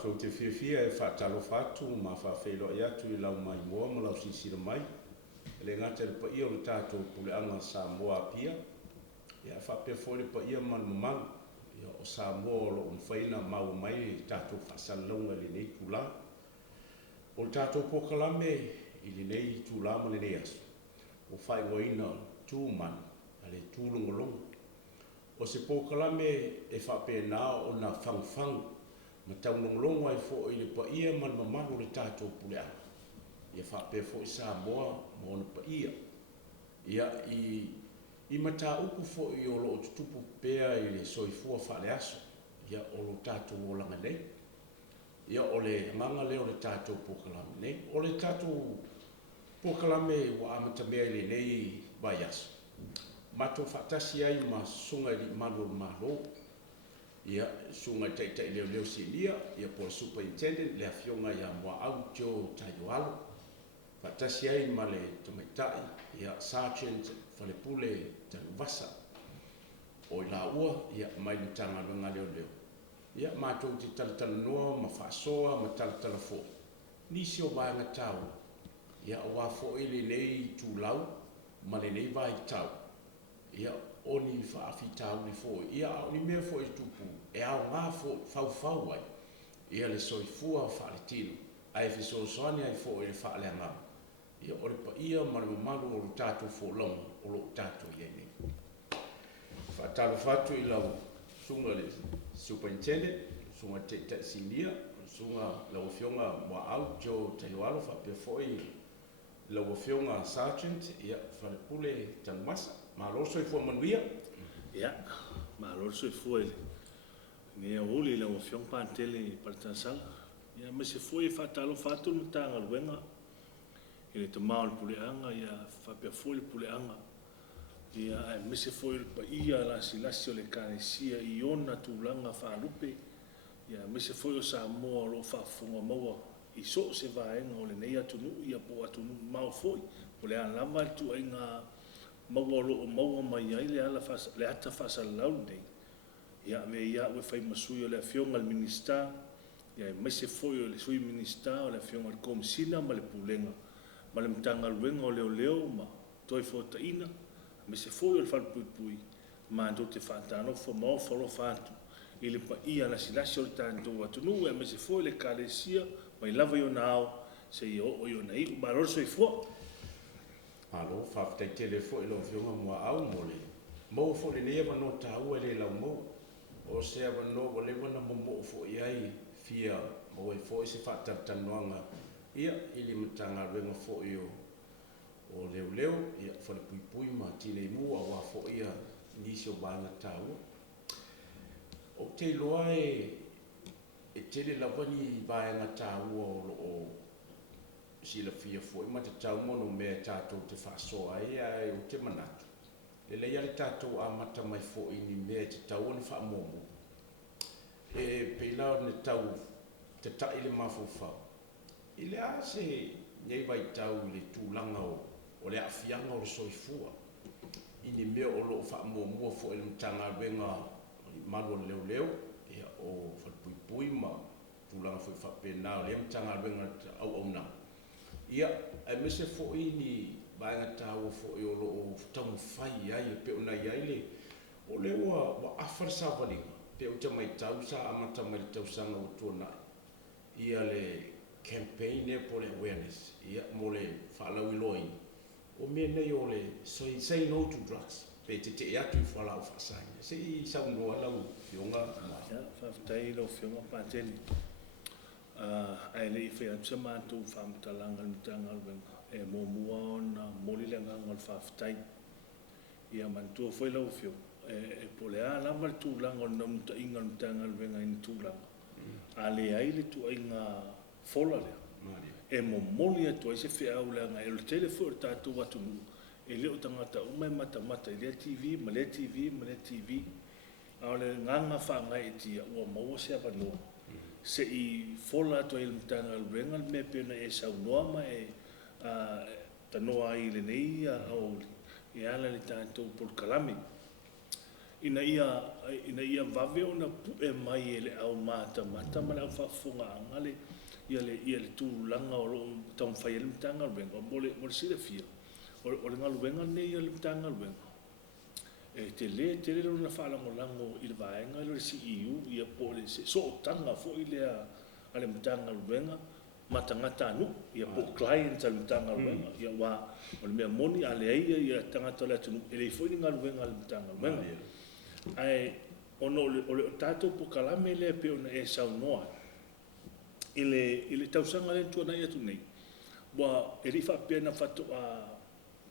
mātou te whiawhia e whaatalo whātu ma whawhelo i atu I lau mai moa ma lau sisira mai. Le ngata le pa ia o le tātou puleanga Samoa pia. Ia whapea fōle pa ia malu. Ia o Samoa o lo umwhaina mau mai tātou whaasalaunga le nei tūlā. O le tātou pokalame I le nei tūlā ma le nei asu. O whai waina tūman a le tūlongolongo. O se pokalame e whapea nā o na whangwhang ma taunongolongo ai fo I le pa ia malu le tātou puleanga. Ia whapea fo I Samoa ma ona pa ia. Ia I mata upu fo I o lo tutupu pea I le soifua whale aso. Ia o lo tātou o langa nei. Ia o le manga leo le tātou pokalame nei. O le tātou pokalame wa amata mea le nei vai aso. Mato whaatasi ai ma sunga I malu malo. Ia sunga taitai leo silia. Ia po superintendent le afionga ia mua au Joe Taioalo. Whaatasi ai ma le tamaitai. Ia sergeant Whalepule Taluvasa. O I la ua ia mai lutanga runga leo. Ia mātou te talatala noa ma whaasoa ma talatala fō. Nisi o vāanga tau. Ia o wā fō I le nei tūlau ma le nei vai tau. Ia oni whaafi tau ni fō. Ia oni mea fō I tupu. E au ngā fō whau ai. Ia le soifua whaale tino. Ai fiso soani ai fō I le whaale angam. Ia ore pa ia ma le mamalu o lo tātou fō longa. O lo tātou iei nei. Whaatalo whatu I lau sunga le superintendent, sunga te sinia, sunga lau fionga mua au Joe Taioalo, whapea foi lau fionga sergeant, ia Whalepule Tanumasa, ma loso I fua manuia. Ia, ma loso I fua nea uli lau fionga pantele paratansala. Ia me se foi whaatalo whatu na tanga luenga. Ile te mao le puleanga, ia whapea foi le puleanga. Ia me se foi pa ia lasi o le kanesia I ona tūlanga whaalupe. Ia me se foi o Samoa lo whaafunga maua I so se vaenga o le nei atunu, ia po atunu mau foi. O le alama tu ai ngā maua lo o maua mai ai le ata whaasalau nei. Ia me ia ue whai masui o le afionga le minista. Ia me se foi o le sui minista o le afionga le komisina ma le pulenga. Ma le mtanga luenga o leo ma toi fotaina. Me se foi o le whalpui ma ando te whaatano fo mau whalo whātu. I le pa ia la silasi o le tātou atunu e me se foi le kālesia mai lava I o nao se I o I o na I ma rorso I fua. Alo, whaafitai tele fo I lau fionga mua au mole. Mau fo le nea wano tāua le lau mau. O se wano wale wana momo fo I ai fia mau e fo I se whaatatanoanga. Ia ili matanga renga fo I o leo, ia whalepui ma tine mua wa fo ia nisi o bāna tāua. O te loa e tele lawani bāna tāua o sila fia fo I ma te tau mono mea tātou te whaasoa o te manatu. Le leia le tātou a mata mai fo I ni mea te tau ni whaamomo. E peilao ne tau te tai le mawhawhau. I le a se nei vai tau le tūlanga o le afianga o le soifua. I ni mea o loo whaamomua fo ele mtanga wenga malu leo, ia o whalpui ma tūlanga fo I whapena o le mtanga wenga au na. Ia, ai mese fo I ni baenga tāua fo I o loo tamu whai ai, pe o nai ai le, o le wa awhara sa walinga, pe o te mai tau sa amata mai le tausanga o tōna. Ia le campaign e po le awareness, ia mo le whaalau I loini. O mea nei o le say no to drugs. Pe te atu I whalau whaasaina. Se I saunoa lau fionga. Ia, whaafitai lau fionga pāteli. Ai le I whea tsa mātou whaamatalanga ni tanga alwenga. E mō mua o na moli le nganga al whaafitai. Ia mantua whai lau fio. E po le a lama le tūlanga o namuta inga ni tanga alwenga I ni tūlanga. A le ai le tu ai ngā fola lea. E mo moli atu ai se whea au lea ngā e le telefo o tātou atunu. E leo tangata umai mata I lea TV, ma lea TV, ma lea TV. A le nganga whaangai e tia ua maua se awanoa. Se I fola atu ai le mtanga alwenga le mea pena e saunoa ma e tanoa ai le nei a aoli. E ala le tātou por kalami. ina ia vave ona pu'e mai e le au matamata ma le au fa'afogaga ia le tulaga o loo taumafai le matagaluega mo le silafia o le galuega nei ia le matagaluega e tele lona fa'alagolago i le vaega le CEU ia po le so'otaga fo'i lea a le matagaluega ma tagata anu ia po client a le matagaluega ia ua o le mea moni a leaia ia tagata o le atunuu e lei fo'i le galuega a le matagaluega ae ona o le tatou pokalame lea pe ona e saunoa i le tausaga le tuanai atu nei ua e li'i fa'apea na fato'a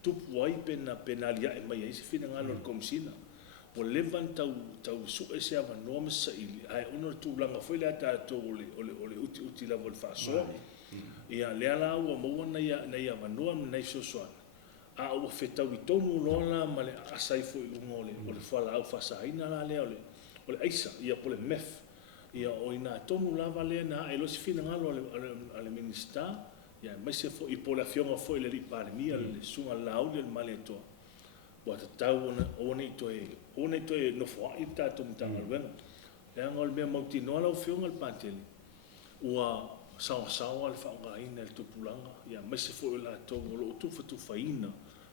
tupu ai pena alia'e mai ai se finagalo le komisina ua leva na tau su'e se avanoa ma sa'ili ae ona le tulaga foi lea tatou o le uti lava o le fa'asoa ia lea la ua maua nai avanoa nai fesoasoana a ua fetau i tonu loa la ma le a'asai foi luga o le fala'au fa'asāina la lea o le aisa ia po le mef ia o ina tonu lava lea na a'e losi finagalo a le minista ia maise fo'i po le afioga fo'i le li'i palemia le suga lauli o le male atoa ua tatau ona i toe nofoa'i le tatou matagaluega leaga o le mea mautinoa laufioga le pateli ua saoasaoa le fa'aogāina le tupulaga ia maise fo'i o latou o lo'o tufatufaina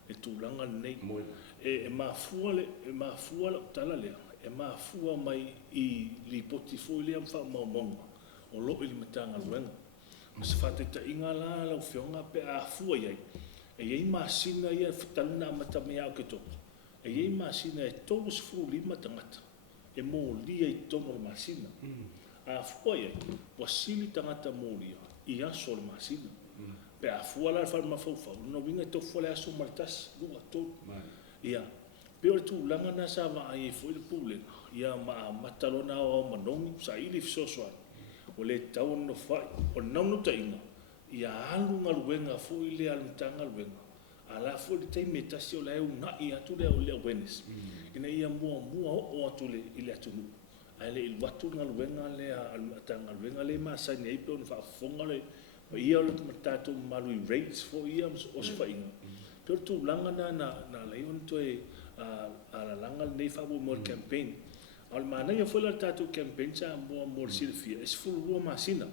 le tulaga lenei e mafua le tala lea e mafua mai i lipoti fo'i lea ma fa'amaumauga o lo'o i le matagaluega ma se fa'ataʻitaʻiga la laufioga pe afua i ai e iai masina ia fetaluna amata mai a'o ketopa e iai masina e 35 tagata e molia i tono le masina afua i ai ua sili tagata molia i aso o le masina pe afua la le fa'amafaufau lona uiga e tofu le aso ma le tasi lua tolu ia pe o le tulaga na sa va'ai ai fo'i le pulega ia ma amata lona aoao manogi sa'ili fesoasoani o le tau ona nofoa'i o le naunuta'iga ia alu galuega fo'i lea le matagaluega ala fo'i le taimi e tasi o le auna'i atu le awareness ina ia muamua o'o atu i le atunuu ae le'i luatu le galuega lea a le matagaluega lē masaini ai pe ona fa'afofoga le ma ia o le tatou mamalu i rates fo'i ia o se fa'iga pe o le tulaga na lai ona toe alalaga lenei fa'amuamua le campaign o le manaia foi le tatou campaign sa mo le silafia e 12 masina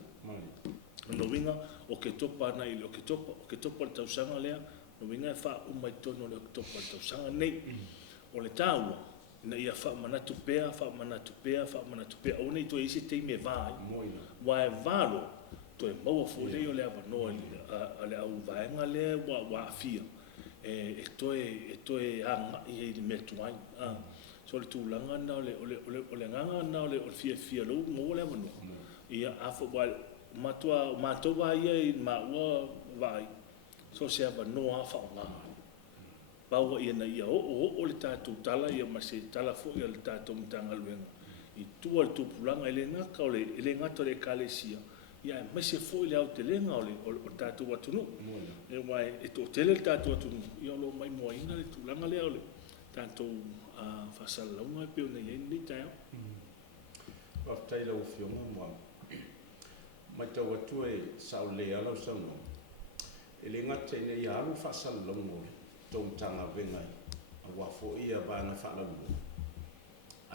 ona uiga o ke topa ana i le o ke topa le tausaga lea na uiga e fa'auma i tono le o ke topa le tausaga nei o le tāua ina ia fa'amanatu pea ona i toe isi teimi e vā ai ua e valo toe maua fo'i lei o le avanoa a le auvaega lea ua afia e toe aga'i ai le mea tuai so le tulaga na o le agaga na o le fiafia lou maua le avanoa ia afo ua matou vaia i maua va'ai so se avanoa fa'aogā paua ia na ia o'o le tatou tala ia ma se tala fo'i a le tatou matagaluega i tua le tupulaga i le gaka i le gata o le ekalesia ia e maise fo'i le aotelega o le tatou atunuu e ua e to'atele le tatou atunuu ia o loo mai moaina le tulaga lea o le tatou fa'asalalauga pe ona iai nei taeao aftai lau fionga moa mai tau atu e saolea lau saunoa e le ngata ina ia alu fa'asalalauga o le tau matagaluega ai aua fo'i ia vana fa'alaulua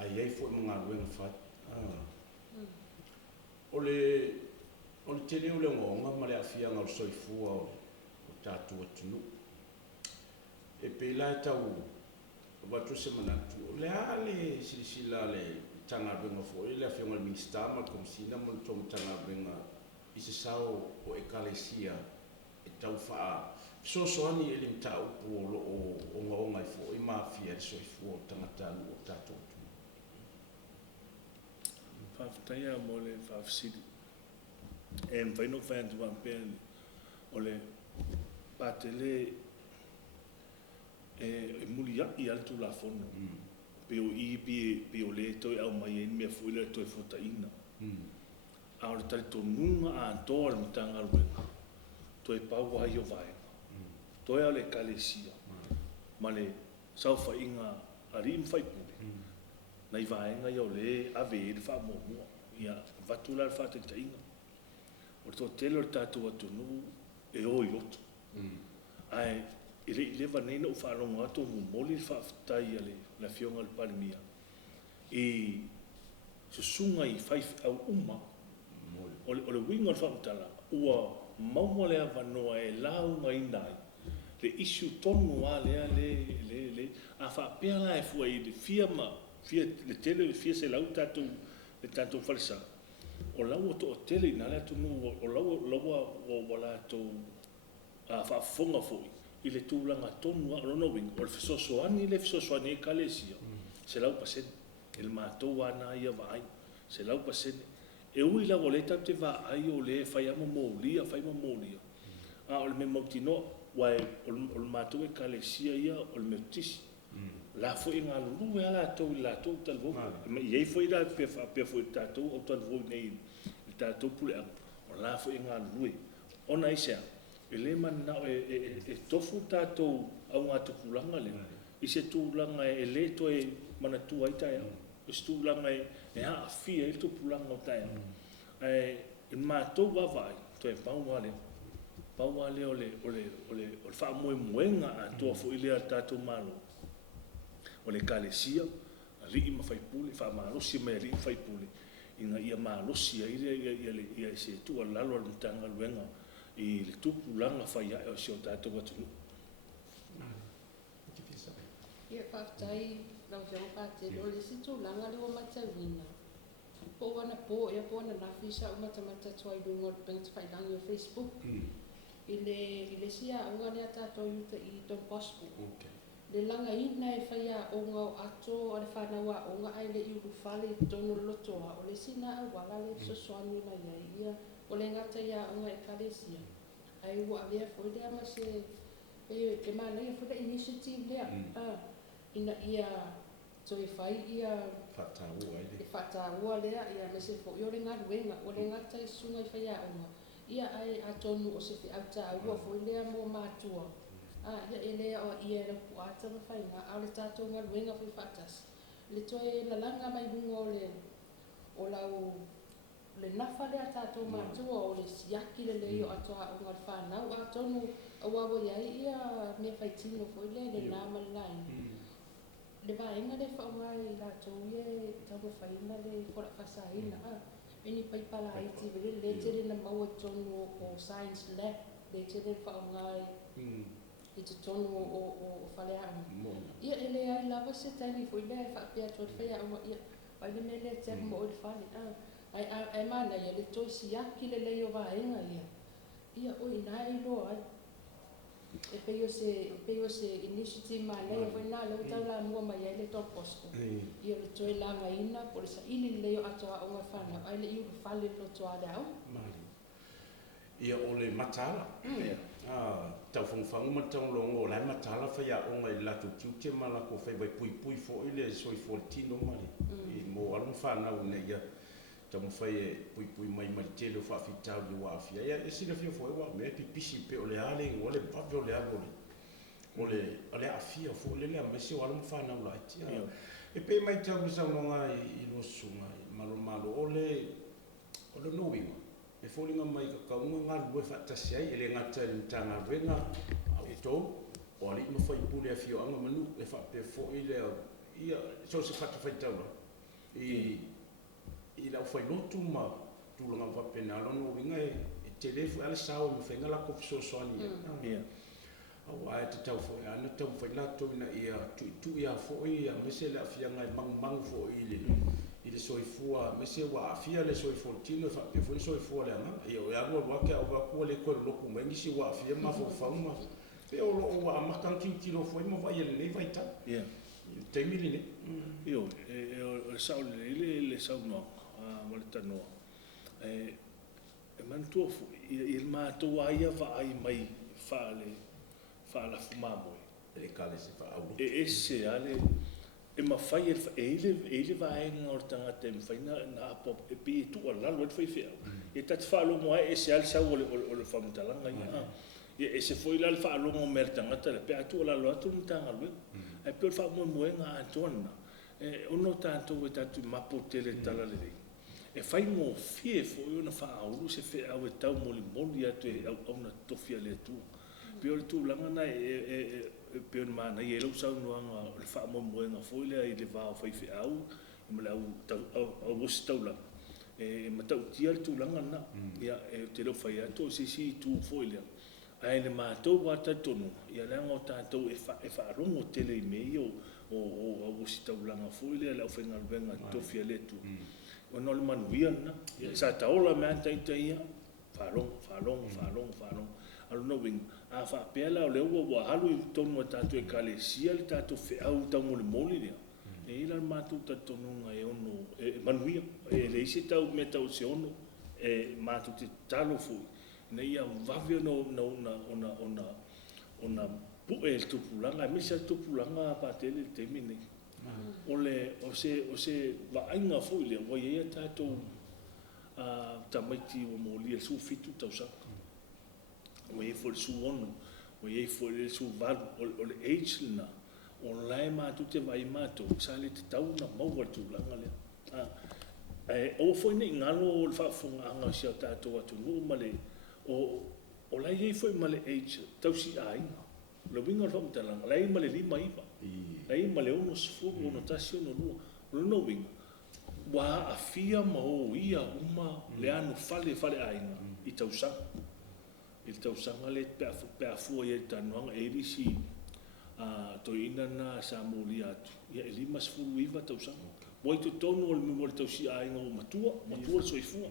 ai ai fo'i magaluega o le tele o le ogaoga ma le a'afiaga o le soifua o tatou atunuu e pei la tau watu se manatu le ale sila le tagaluega fo'i le afioga le minista ma le komisina ma le tomu tagaluega i se sao o ekalesia e tau fa'a soasoani e le mataupu o lo'o ogaoga i fo'i mafia le soifua o tagata alu o tatou atunuu fa'afetaia mo le fa'afesili e mafaino fa'atu'a pea o le patele e mulia'i a le tulafono pe o i pe o le toe au mai ai mea fo'i le toe fotaina a o le talitonuga atoa le matagaluega toe pau ai o vaega toe ao le ekalesia ma le saufa'iga ali'i mafaipule nai vaega ia o lē ave e le fa'amuamua ia vatu la le fa'ataʻitaʻiga o le to'atele o le tatou atunuu e oi loto ae i le'i leva nei na'u fa'alogo atu momoli le fa'afetai a le afioga o le palemia I susunga I fai au uma. O le winga o le whamatala. Ua mauma lea wanoa e lau ngai nai. Le isu tonu a lea le. A whapea la e fua I le fia ma. Fia le tele le fia se lau tātou. Le tātou whalisa. O lau o to o tele ina lea tunu. O lau o wala tō. A whaafonga fui. I le tūlanga tonu a rono winga. O le fisosoani le fisosoani e kalesia. Se lau pasene. El mātou ana ia vai. Se lau pasene. E ui la o le tau te va ai o le fai ama mōlia, fai ma mōlia. A o le me mautino, wai o le mātou e kalesia ia o le meutisi. La fo i ngā lulu e ala tau I la tau talvou. Iei fo I la pia fo I tātou o talvou nei I tātou pule ang. O la fo I ngā lulu e. Ona isea, e le mana e tofu tātou au ngā tukulanga le. I se tūlanga e le to e mana tua I tae au. E se tūlanga e haa fia I tupulanga o tae au. E mātou wawai, to e pauale. Pauale o le wha moe moenga a toa fo I lea tātou malo. O le kalesia, a rii ma whaipule, wha malosi mai a rii whaipule. Inga ia malosi a ia se tua lalo al mtanga luenga. I le tupulanga whai ae o se o tātou watunu. Ia whaftai, lau se o pātele, o le si tūlanga le o matawina. Po wana po, ia po na nafisa o matamata tuai dungo le pengat whailangi o Facebook. I le sia aunga lea tātou yuta I Don Bosco. Le langa ina e whaia o ngā ato o le whanawa o ngā ai le iuru whale tono lotoa. O le sina a wala le sosoani na ia o le ngata ia o ngā e kalesia. Ai ua lea fo lea ma se e mālea fo le initiative lea. Ina ia toi whai ia whataua lea ia me se fo i o le ngā ruenga o le ngata e sunga I whaia o ngā. Ia ai a tonu o se fi auta ua fo lea mo mātua. Ia e lea o ia e ku ata ma whai ngā au le tātou ngā ruenga fo I whatas. Le toi lalanga mai hunga o lau le nafa lea tātou mātua o le siaki le leo atoa o ngā whanau a tonu a wawa iai ia mea whaitino fo lea le nāma lai. Le vaenga le whaungai la tau ia tau whaina le kora whasaina. Eni paipala iti vile le tere na maua tonu o Science Lab. Le tere whaungai I te tonu o whaleanga. Ia ele ai lava se taimi fo lea e whapea tuat whea o ia. Pai le mele te mo o le whale. Ai mana ia le toi siaki le leo vaenga ia. Ia oi nai loa ai. E peo se initiative ma leo foi na leo tau la mua mai ele Don Bosco. Ia le toi langa ina por sa ili leo atoa o ngā whana. Ai le iu whale lo toa leo. Ia o le matala. Tau whangwhangu ma tau longo o lai matala whaia o ngai latu tiute ma la ko whai vai pui fo i le soi 14 o mari. I mo alum whanau ne ia. Tau mo whai e pui mai tele o whawhitau ni wafia. Ia e sina fia fo e wa mea pipisi pe o le ale o le pape o le abole. O le afia fo le lea mesi o alum whanau la iti. E pe mai tau ni sau nonga I lo sunga. Malo o le noinga. E fōringa mai ka kaunga ngā lue whaatasi ai, ele ngata I mtanga wenga au tō, o ali ima whai pule a whio anga manu, e whape fō I lea, ia, so se whata whai taura. I lau whai lotu ma tūlanga wape nā lono winga e te refu ale sao me whainga lako fiso soani ia. Au ae te tau fō e ana tau whai lato ina ia tu ia fō ia, mese le a whianga I mangu fō I le. I le soifua mese wa afia le soifoltino fa pe foi soifua le ama io ya no wa ke wa ko le ko lo ku mengi si wa afia ma fo fa ma pe o lo wa ma kan kilo foi ma va ele ne vai ta te mili ne io e sa le sa no a volta no e man tu il ma tu aia va ai mai fa la fuma mo le cale se fa au e ese ale e ma fai ele vai nga o tanga te fai na pop e pi tu ala lo fai fe e tat fa lo mo e se al sa o le famtalanga ia e se foi la fa lo mo mertanga te pe tu ala lo tu tanga lo e pe fa mo nga tona e ono tanto e tatu mapo tele tala le e fai mo fie fo ona fa au se fe au e tau mo li atu au na tofia le tu pe o tu langa na e pe ona mana i lo sa no le fa mo nga foi le I le va fai fe au ma le au wos taula e matau tia le tūlanga na ia e te lo whai ato si tū foilea ai le mātou wata tonu ia leanga o tātou e whaarongo tele i mei o wos taulanga foilea le au whenga luenga tofia letu o no le manuia na ia sa taola mea taitaia whaarongo alu no wing a whaapela o le ua halu i tonu a tātou e kalesia le tātou whiau tau mole lea e ila mātou tatonunga e ono e manuia e le isi tau me tau se ono e mātou te talo fui na ia vavia ona pu e tupulanga e misa tupulanga patele te mine o se vainga fui le wa ia tātou tamaiti o moli e su fitu tau sa o e fo su ono o e fo le su valu o le age na online mātou te vai mātou sa le te tau na maua tūlanga le o foi nei ngalo o le whaafonga anga si a tātou atu nuu ma le o lai hei foi ma le age tau si ainga lo winga o whamtalanga lai ma le lima iwa lai ma le ono sifuru ono tasi ono nua lo no winga wa a fia ma o ia uma le anu fale ainga i tausanga le pea fua i e tanuanga e risi to ina na sa moli atu ia e lima sifuru iwa tausanga mo i tonu o le mimole tausi ainga o matua soifua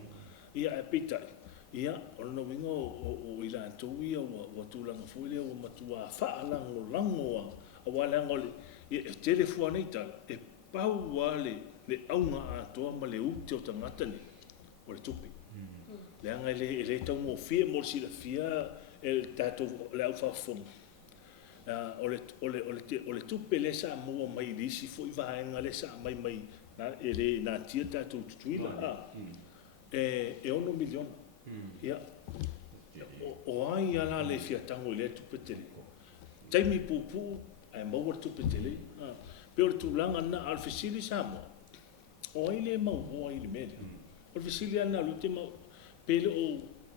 ia e peitai ia o no winga o ila tou ia o tūlanga fuile o matua whaalango a walango le e telefua nei tala e pau wale le aunga atoa ma le ute o tangata ni o le tupi le anga le tau mo fia mo si la fia e tato le au whaafonga o le tupe le sa mua mai risi foi vaenga le sa mai na ele na tia tato tutuila e ono miliona ia o ai ala le fia tango le tupe tele taimi pupu ai mau le tupe tele pe o tulanga na alfisili sa mo o ai le mau o ai le mele o alfisili ana lute mau pele o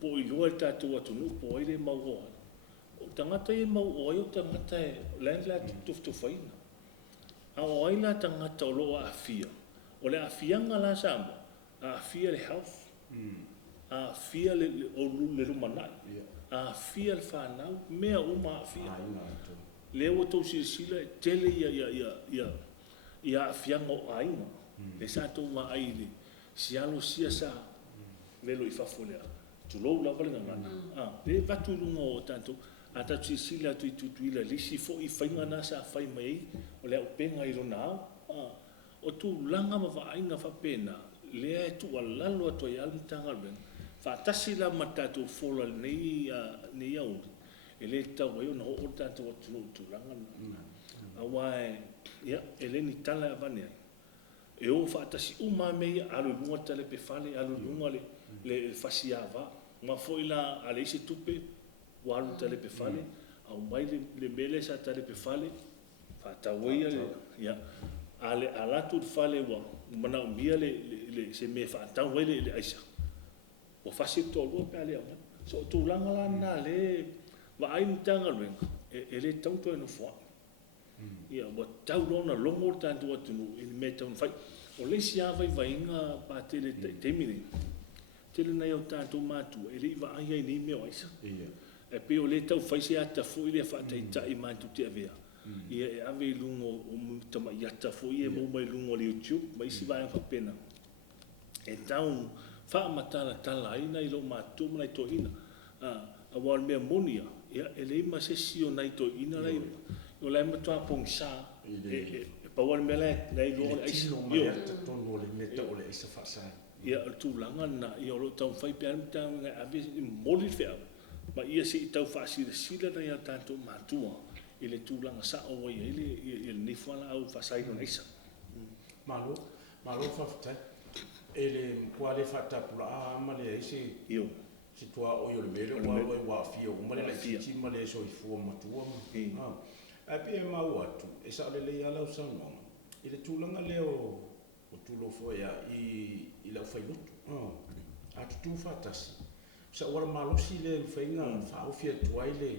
po i lua tato atunu po ai le mau o tangata e mau o ai o tangata e la tuftufaina o ai la tangata o loa afia o le afianga la sa mo afia le health afia le lumanai afia le whanau mea uma afia le o tau sila tele ia afianga o ainga le sa tau mai le sialo sia sa velo i fafolea tulou la vale ngana le vatu lunga o tanto ata sila tu tuila lisi fo i fainga na sa fai mai o le penga i rona o tu langa ma va ainga fa pena le tu alalo to ya mtanga ben fa tasila matatu fola nei au ele tau yo no o tanto o tu langa awai ya ele ni tala vane e o fa tasi uma me alu lunga tale pe fale alu lunga le fasiava ma foi la ale se tupe walu tale pe fale au mai le mele sa tale pe fale fa tawia ya ale alatu fale wa mana mia le se me fa tawele le aisa o fasi to lo pe ale so tu langa la na le wa ai tanga len ele tau to no fo ia wa tau lona longo tanto atu in meta un fai o le sia vai vainga pa tele temini tele na yo tanto matu ele va ai ni me aisa e pe o le tau fai se ata fo ile fa tai matu te avea ia e ave lungo o tama yata fo ia mo mai lungo le YouTube mai si vai fa pena e tau fa matala tala ina ilo matu mai to ina a wal me monia ia ele ma se sio nai to ina lai o lai matua pongsa e pa wal me lai lo ai io tono le meta o le isa fa sa ia tu langa na ia lo tau fai pe tau ave moli fe ma ia si tau fa sila na ia tanto matua ele tu langa sa o ele ni fala au fa sai no isa malo fa fa ele quale fatta pula ma le isi io si tua o yo le mele wa fio ma le ti ma le so i fu ma tua a pe ma watu e sa le ya la sa no ele tu langa le o tu lo fo ya i la fai lutu a tu fatas sa ora malo si le fainga fa o fia tuai le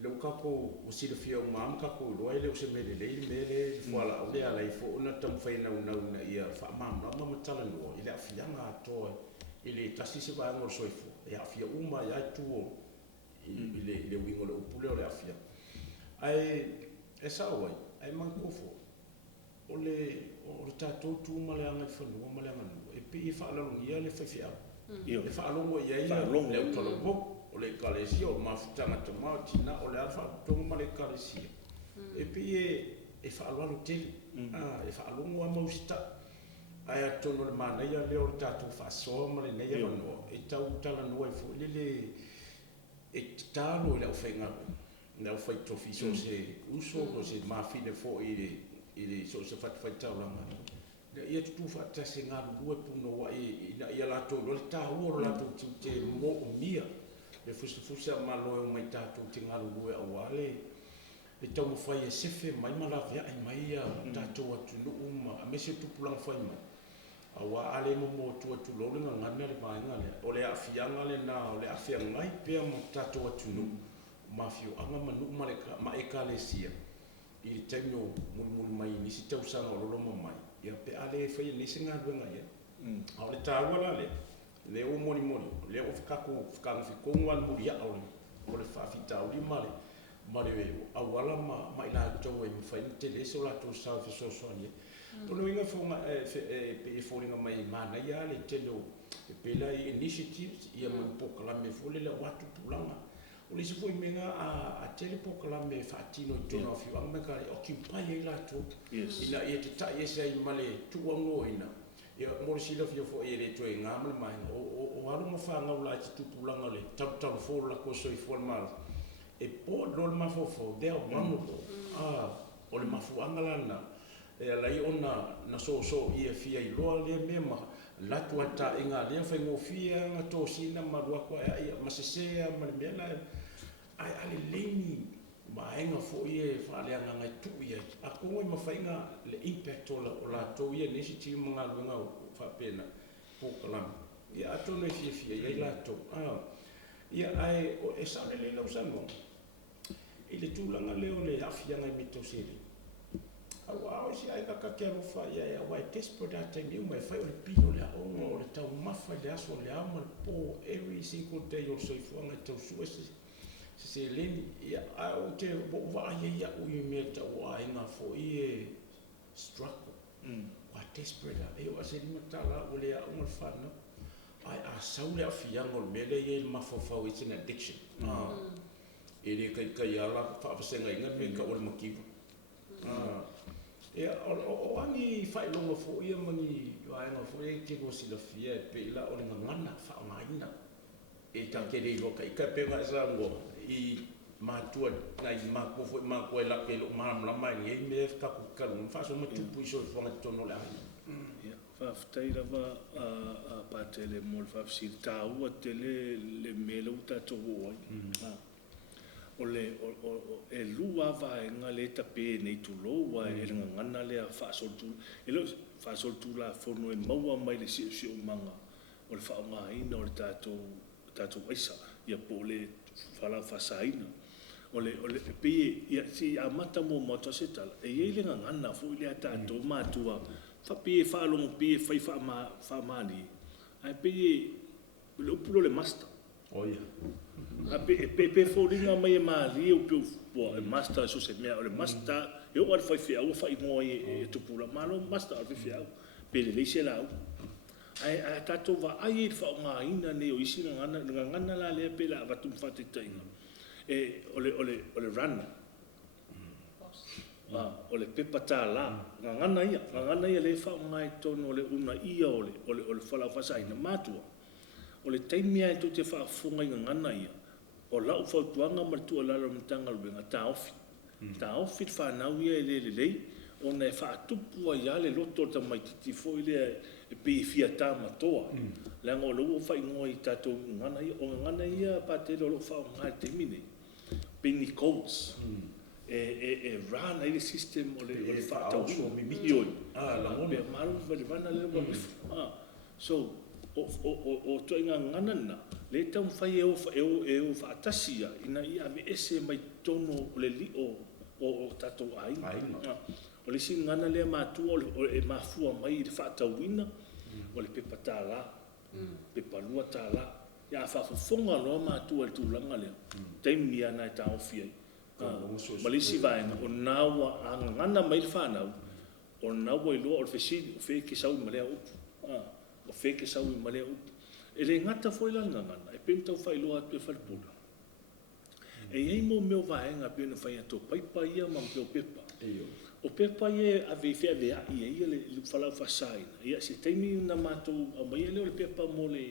le kako o sila fia o mam kako lo ele o se mele le foala o le ala i fo ona tam faina na ia fa mam na mama tala no ile afia nga to ile tasi se ba ngol soifo ia afia uma ia tuo ile wingo le upule o le afia ai esa oi ai mankofo o le tatou tu male anga fanu male anga e pi fa la ia le fafia e fa longo ia le tolo o le kalesia o mafutanga te mautina o le alfa tonga ma le kalesia e pi e fa alwalu tele e fa alongo a mausita ai atono le mana ia le o tatu fa so ma le nei no e tau tala no e fo le e talo le o fenga le o fai tofi so se uso o se mafine fo ile so se fat fai tala ma ia tu fa tase nga lu pu no wa ia la to lo ta o la to te mo mia le fusa malo o mai tatu te ngalu lue a wale e tau mo fai e sefe mai malavia ai mai ia tatu atu no uma a mese tu pulang fai mai a wa ale mo tu atu lo le ngana le vainga le o le afianga le na o le afia ngai pe mo tatu atu no mafio anga manu maleka ma ekalesia i tenyo mul mai ni si tau sanga o lo mai ia pe ale fai ni singa duenga ia a le tawala le o moni le o fikako fi konwan muria o le fa fita o male a wala ma ila to e fa tele so la to sa fi so so ni to no inga fo pe fo linga mai mana ya le telo pe la initiatives ia mo pokala me fo le watu pulanga o le sifo menga a tele pokala me fatino to no fi wanga ka occupy ila to ina ia te ta ia sai male tu wango ina ia mo sila fia fo ele to nga mal mai o alu mo fa nga ula ti tupulanga le tap fo la ko so i fo mal e po lo ma fo de o manu o le mafu angalana e la i ona na so ia fia i lo le mema la tu ata inga le fa ngo fia nga to sina ma lo ko ia masesea ma le mela ai ale leni ma enga fo ie fa le nga tu ia a ko mo fa inga le impact o la to ia initiative mga luenga fa pena po kalam ia ato no fia ia la to ia ai o esa le lo sango ile tulanga leo le afia ngai mito sele au si ai ka ke ro fa ia wa desperate at time mai fa o pino le o le tau mafa le aso le ama po every single day or so if one to suesi se leni ia o te va ia o i me ta wa inga fo i struggle wa desperate e o se ni tala o le o mal fa no ai a saule a fiango mele ye ma fo fa it's an addiction ele kai ala fa senga inga me ka o le makivu e o ani fai longo fo ia mani ai no fo e ke go sila fia pe la o ngana fa maina e ta ke le lo kai ka pe ma sa ngo i matua na i ma ko la pe lo ma mai ni me ka ku ka no fa so mo tu pu so fo to no la fa ftai lava a patele mol fa si ta u tele le melo ta to ole e lua va nga le tape nei tu lo wa e ngana le fa so tu e lo fa so tu la fo no e maua mai le si manga ole fa nga ina ole tato isa ia pole fala fa saina ole pe ia si a mata mo moto setala e ile ngana fo ile tato matua fa pe fa lo pe fa mani ai pe lo pulo le master oia a pe foringa mai mali o pe o master so se me o master eu o fa fia o fa mo e tu pula malo master fa fia pe le se la ai tato va ai fa nga ina ne o isi ngana la le pe la va tu fa te tinga e ole run ole pe patala ngana ia le fa nga to no le una ia ole fa la fa sai na matua ole taimia tu te fa funga ngana ia o la u fautuanga ma tu la lo mtanga lo benga ta ofi fa na ia le o na fa tupu ia le loto ta mai ti fo ile pe fia ta ma toa la ngo lo fa ngoi ta to ngana ia o ngana ia pa te lo fa nga termine pe ni codes e run ile system o le fa ta o mi milio la mo be maru va le vana le so o to ngana na le tam fai e o fa tasia ina ia me ese mai tono o le li o tatou aiga Aiga. o le sinagana lea matua o e mafua mai i le faatauina o le pepa tālā pepa lua tālā ia faafofoga loa matua i le tulaga lea taimi ana e taofi ai ma le isi vaega o nā ua agagana mai le fanau o nā ua iloa o le fesili o fekesau ma lea upu o fekesau i ma lea upu e le gata foi lanagana e pena taufailoa atu e falepule e iai mo mea o vaega pena fai atou paipa ia ma mapeo pepa o pepa ia ave feaveaʻi ia ia le falau faasaina ia se taimi na matou aumaia lea o le pepa mo le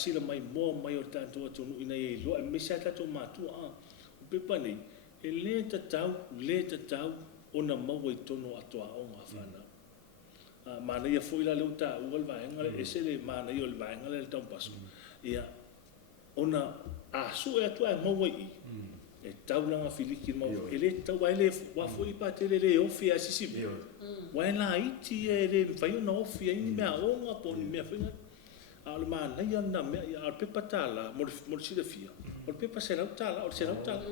sila mai moa mai o le tatou atunuʻi nai e iloa e mesa tatou matua o pepa nei e lē tatau ona maua i tono atoaʻoga fanau manaia foʻi la leu taʻua le vaega le ese le manaia o le vaega le taupasu ia ona asu e atu ae maua ii e taulaga filiki le mau e lē tau ae lē ua foʻi patele lē ofi a sisive ua e laiti e lē mafai ona ofi ai ni mea aʻoga po ni mea faiga a o le manaia na mea ia a le pepa tālā mo le silafia o le pepa selau tālā o le selau tālā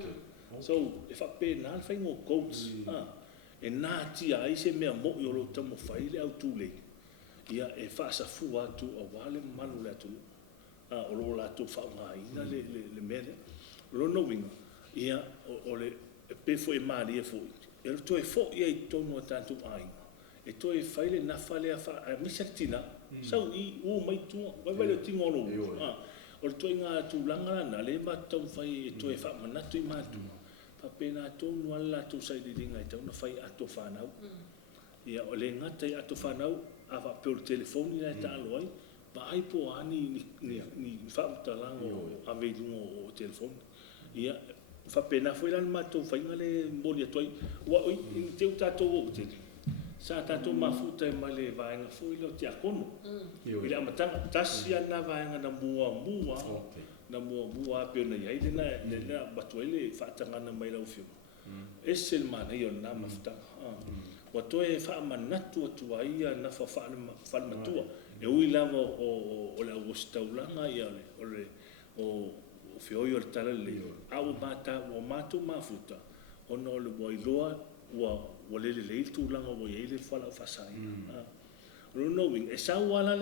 so e faapena le faiga o coats e natia ai se mea moʻi o lou tamafai le autulei ia e faasafua atu auā le mamalu le atunuu o loo latou faaaogāina le mea lea lona uiga ia o le pe foʻi e malia foʻi e le toe foʻi ai tonu o tatou aiga e toe fai le nafa lea misa le tina sauʻi maitua vaivai le tigolo o le toʻiga tulaga lana le matau fai e toe faamanatu i matua faapena tonu ala latou saililiga e tauna fai ato fanau ia o le gata i ato fanau a faapeo le telefoni la e taalo ai paai po ani ni faamatalaga o aveiluga o telefoni ia faapena foi lana matou faiga le moli atu ai ua oi i teu tatou ou tele sa tatou mafuta mai le vaega foi leo tiakono i le amataga tasi ana vaega na muamua pe ona iai lena batu ai le faatagana mai laufioga ese le manaia o lenā mafutaga ua toe faamanatu atu ai ia nafa faalematua e ui lava o le auosi taulaga ia o feoi o le tala lelei a ua matou mafuta ona o le ua iloa ua lelelei le tulaga ua iai le falau faasaina lona uiga e sau ala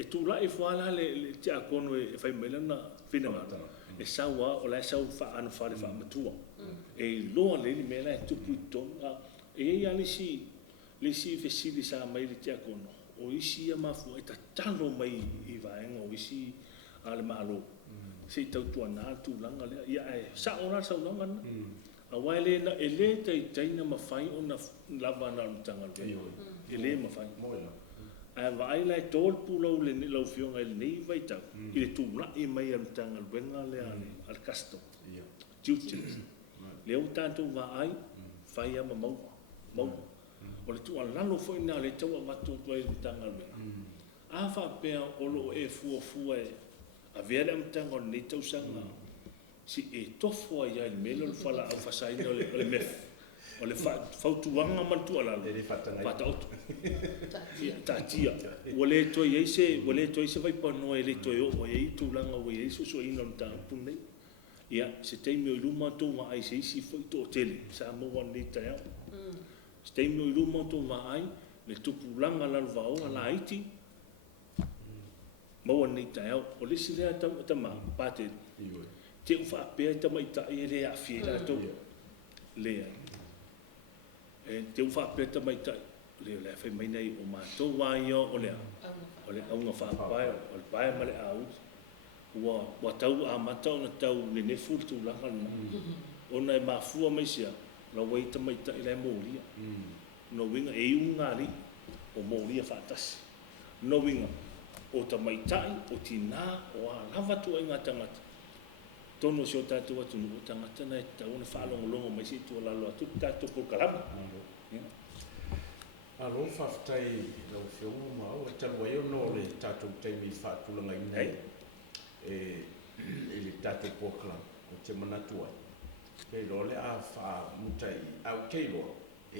e tulaʻi fo ala le tiakono e fai mai lana finagalo e sau a o lae sau faano fale faamatua e iloa lei le mea la e tupu i tonu e iai a lesi fesili sa mai le tiakono o isi ia mafua e tatalo mai i vaega o isi a le malo sei tautuana le tulaga lea ia e saʻo la le saunaga na auā e lē taitaina mafai ona lava na o le tagaluega e lē mafai ae vaai la e tō le pulau lenei laufioga i lenei vaitau i le tulaʻi mai a le tagaluega lea a le custom duties lea ua tatou vaai fai ama maua o le tuʻalalo foʻi na le tau avatu atu ai le tagaluega a faapea o loo e fuafua e avea le amataga o lenei tausaga si e tofo ai ai me le falaau fasaina o le mefe o le fautuaga ma le tuʻalalo faataoto tatia ua lē toe ai se vaipanoa e lē toe oo ai tulaga ua iai suʻisuʻaina o le tagapuna nei ia se taimi o i luma tou vaai se isi foʻi toʻatele sa maua lenei taeao se taimi o i luma tou vaai le tupulaga lalovaoga laiti maua lenei taeao o lesi lea tamā patele te u faapea i tamaitaʻi e lē aafia i latou lea e te u faapea tamaitaʻi lea lea fai mai nei o matou aia o le auga faapae o le pae ma le auti ua tau amata ona tau lenefu le tulaga lana ona e mafua mai sia lau ai tamaitaʻi lae molia nouiga e iuga alii o molia faatasi nouiga o tamaitaʻi o tinā o alava tuaiga tagata tono se o tatou atunuu tagata na e tau ona faalogologo mai se tualalo atu tatou polokalama alo faafetai laufioga ma au e talu ai ona o le tatou taimi faatulagaina i le tatou polokalama o te manatu ai keiloa le a faamutai au keiloa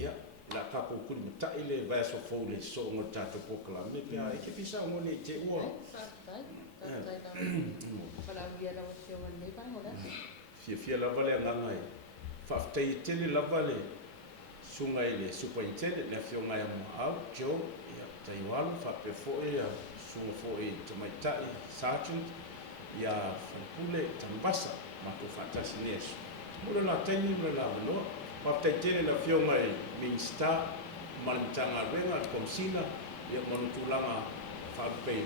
ia la kapoukuli mataʻi le vaesofou le sooga le tatou polokalama me pea e ke pisauga le te ua fiafia lava le agaga ai whaafitai tele lava le sunga i le superintendent le whionga ia mua au, Joe, ia taiwalu, whape foe ia sunga foe i tamaitai, sergeant, ia whaipule, tambasa, mato whaatasi nesu. Mula la taini, mula la wanoa, whaafitai tele le whionga i Minsta, Malimtanga Renga, Komsina, ia manutulanga whaapei.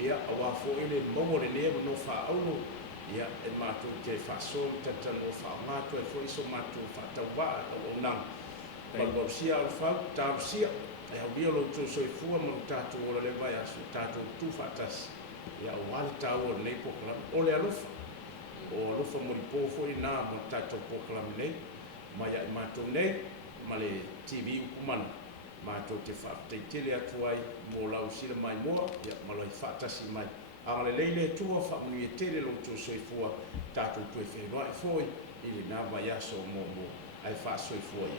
Ia awa foe le maua le lea mano whaauno, ia e mātou te whaasol tatalo whaamātua e fo iso mātou whaatauwaa o nang. Malwarusia au whau, tārusia, e au lia lo tō soifua manu tātou ora le vai asu, tātou tū whaatasi. Ia o wale tāu o nei pokalami, o le alofa. O alofa mori pōfo i nā mo tātou pokalami nei, mai ai mātou nei, ma le TV ukumana. Mātou te whaatei atu ai mō lau sila mai moa, ia malai whaatasi mai. Angale leile tua whaamunu e tere lo tō soifua tātou tue whenua e fōi, ili nā vai aso mō ai whaasoi fōi.